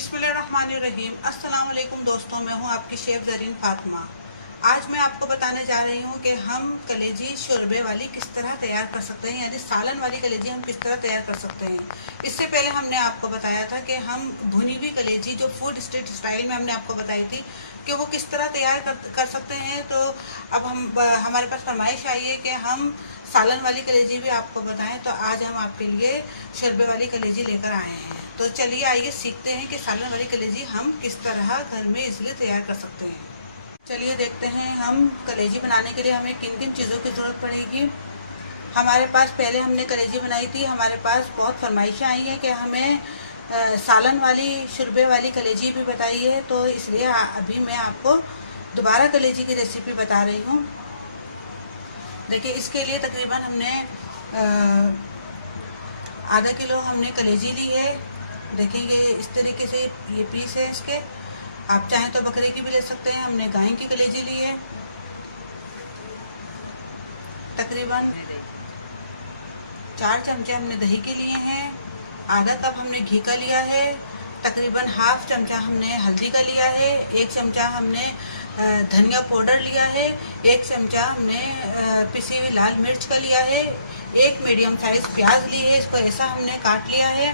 बिस्मिल्लाहिर्रहमानिर्रहीम। अस्सलाम वालेकुम दोस्तों, मैं हूं आपकी शेफ़ ज़रीन फ़ातिमा। आज मैं आपको बताने जा रही हूं कि हम कलेजी शोरबे वाली किस तरह तैयार कर सकते हैं, यानी सालन वाली कलेजी हम किस तरह तैयार कर सकते हैं। इससे पहले हमने आपको बताया था कि हम भुनी हुई कलेजी जो फूड स्ट्रीट स्टाइल में हमने आपको बताई थी कि वो किस तरह तैयार कर सकते हैं। तो अब हमारे पास फरमाइश आई है कि हम सालन वाली कलेजी भी आपको बताएं, तो आज हम आपके लिए शोरबे वाली कलेजी लेकर आए हैं। तो चलिए आइए सीखते हैं कि सालन वाली कलेजी हम किस तरह घर में इसलिए तैयार कर सकते हैं। चलिए देखते हैं हम कलेजी बनाने के लिए हमें किन किन चीज़ों की ज़रूरत पड़ेगी। हमारे पास पहले हमने कलेजी बनाई थी, हमारे पास बहुत फरमाइशें आई हैं कि हमें सालन वाली शोरबे वाली कलेजी भी बताई है, तो इसलिए अभी मैं आपको दोबारा कलेजी की रेसिपी बता रही हूँ। देखिए, इसके लिए तकरीबन हमने आधा किलो हमने कलेजी ली है। देखिए, ये इस तरीके से ये पीस है इसके। आप चाहें तो बकरे की भी ले सकते हैं। हमने गाय की कलेजी ली है। तकरीबन 4 चमचे हमने दही के लिए हैं। आधा कप हमने घी का लिया है। तकरीबन हाफ चमचा हमने हल्दी का लिया है। 1 चमचा हमने धनिया पाउडर लिया है। 1 चमचा हमने पिसी हुई लाल मिर्च का लिया है। 1 मीडियम साइज प्याज ली है, इसको ऐसा हमने काट लिया है।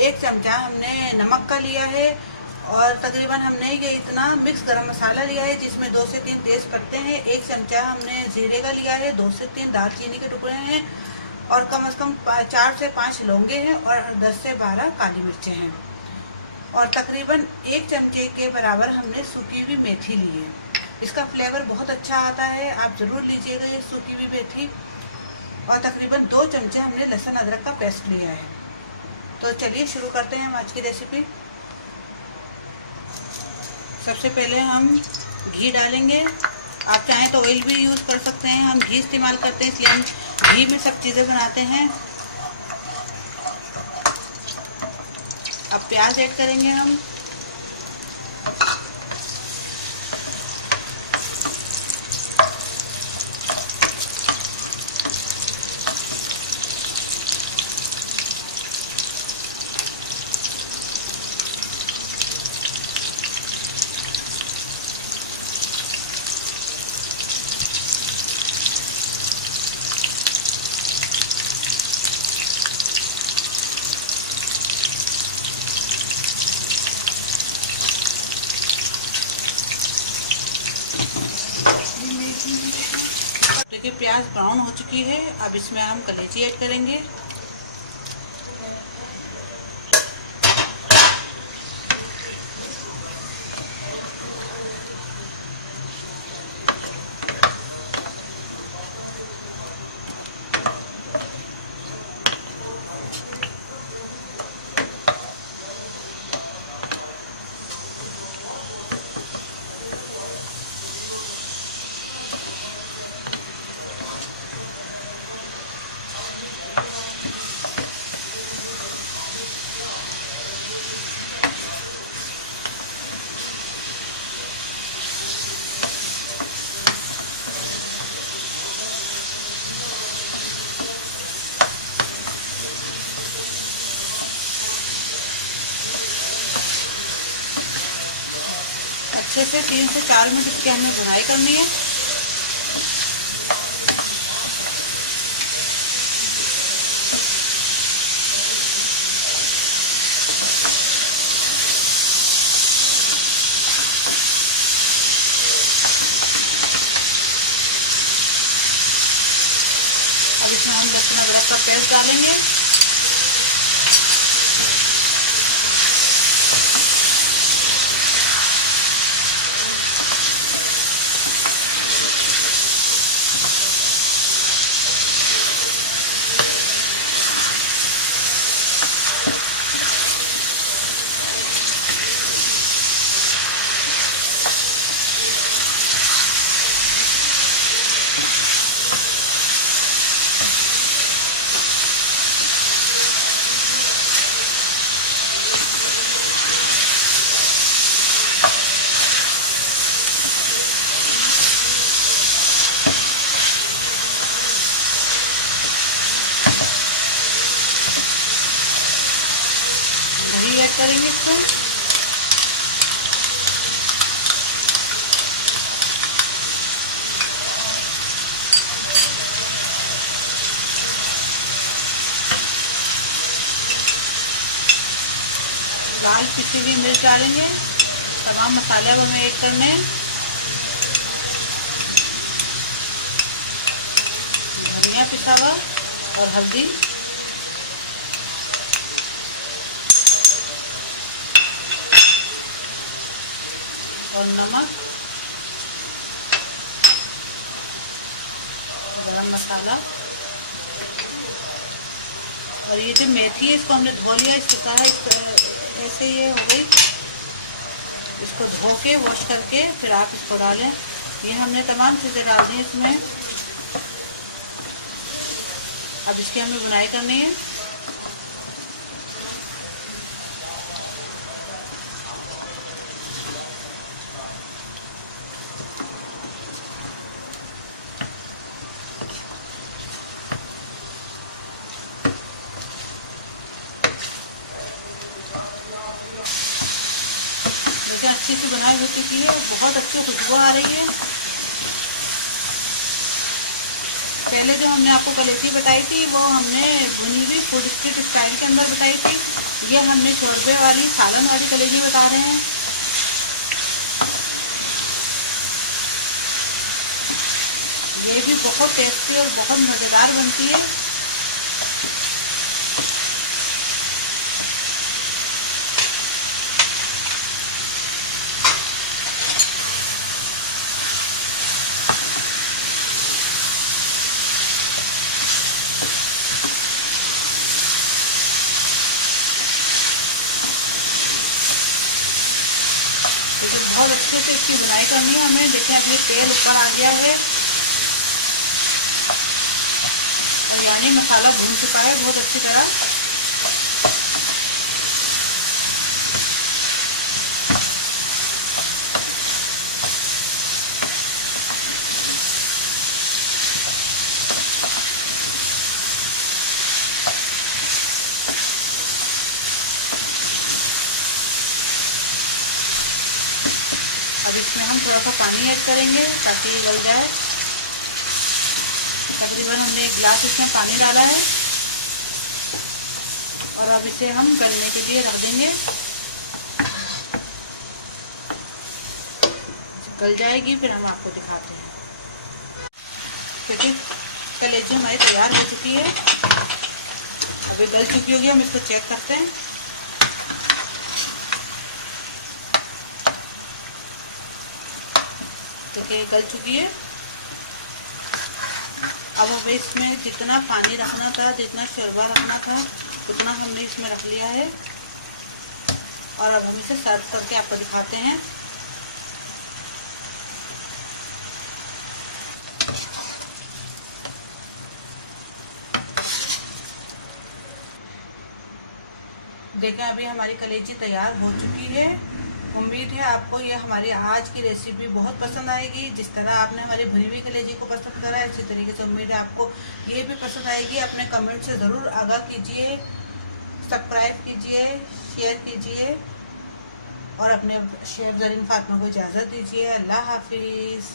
1 चमचा हमने नमक का लिया है। और तकरीबन हमने ये इतना मिक्स गरम मसाला लिया है, जिसमें 2 से 3 तेज पत्ते हैं। 1 चमचा हमने जीरे का लिया है। 2 से 3 दालचीनी के टुकड़े हैं। और कम से कम 4 से 5 लौंगे हैं और 10 से 12 काली मिर्चें हैं। और तकरीबन 1 चमचे के बराबर हमने सूखी हुई मेथी ली है। इसका फ्लेवर बहुत अच्छा आता है, आप ज़रूर लीजिएगा ये सूखी हुई मेथी। और तकरीबन 2 चमचे हमने लहसुन अदरक का पेस्ट लिया है। तो चलिए शुरू करते हैं हम आज की रेसिपी। सबसे पहले हम घी डालेंगे। आप चाहें तो ऑयल भी यूज़ कर सकते हैं, हम घी इस्तेमाल करते हैं इसलिए हम घी में सब चीज़ें बनाते हैं। अब प्याज ऐड करेंगे हम। देखिए, प्याज ब्राउन हो चुकी है। अब इसमें हम कलेजी ऐड करेंगे। अच्छे से 3 से 4 मिनट इसकी हमें भुनाई करनी है। अब इसमें हम लहसुन अदरक का पेस्ट डालेंगे। ऐड करेंगे इसको। लाल पिसी हुई मिर्च डालेंगे। तमाम मसाले अब हमें ऐड करने हैं। धनिया पिसा हुआ और हल्दी और नमक, गरम मसाला। और ये जो मेथी है इसको हमने धो लिया, इसको कहा ऐसे ये हो गई। इसको धो के वॉश करके फिर आप इसको डालें। ये हमने तमाम चीज़ें डाल दी इसमें। अब इसकी हमें बुनाई करनी है। अच्छी सी बनाई हो चुकी है, बहुत अच्छी खुशबू आ रही है। पहले जो हमने आपको कलेजी बताई थी वो हमने भुनी हुई फूड स्ट्रीट स्टाइल के अंदर बताई थी। ये हमने शोरबे वाली सालन वाली कलेजी बता रहे हैं। ये भी बहुत टेस्टी और बहुत मज़ेदार बनती है। बहुत अच्छे से इसकी बुनाई करनी है हमें। देखिए अभी तेल ऊपर आ गया है और यानी मसाला भून चुका है बहुत अच्छी तरह। अब इसमें हम थोड़ा सा पानी ऐड करेंगे ताकि ये गल जाए। तकरीबन हमने 1 गिलास इसमें पानी डाला है और अब इसे हम गलने के लिए रख देंगे। गल जाएगी फिर हम आपको दिखाते हैं। क्योंकि कलेजी हमारी तैयार हो चुकी है, अभी गल चुकी होगी। हम इसको चेक करते हैं। देखिए गल चुकी है। अब हमें इसमें जितना पानी रखना था, जितना शोरबा रखना था, उतना हमने इसमें रख लिया है। और अब हम इसे सर्व करके आपको दिखाते हैं। देखें अभी हमारी कलेजी तैयार हो चुकी है। उम्मीद है आपको ये हमारी आज की रेसिपी बहुत पसंद आएगी। जिस तरह आपने हमारी भुनी हुई कलेजी को पसंद करा है, इसी तरीके से उम्मीद है आपको ये भी पसंद आएगी। अपने कमेंट से ज़रूर आगाह कीजिए, सब्सक्राइब कीजिए, शेयर कीजिए और अपने शेफ ज़रीन फातिमा को इजाज़त दीजिए। अल्लाह हाफिज़।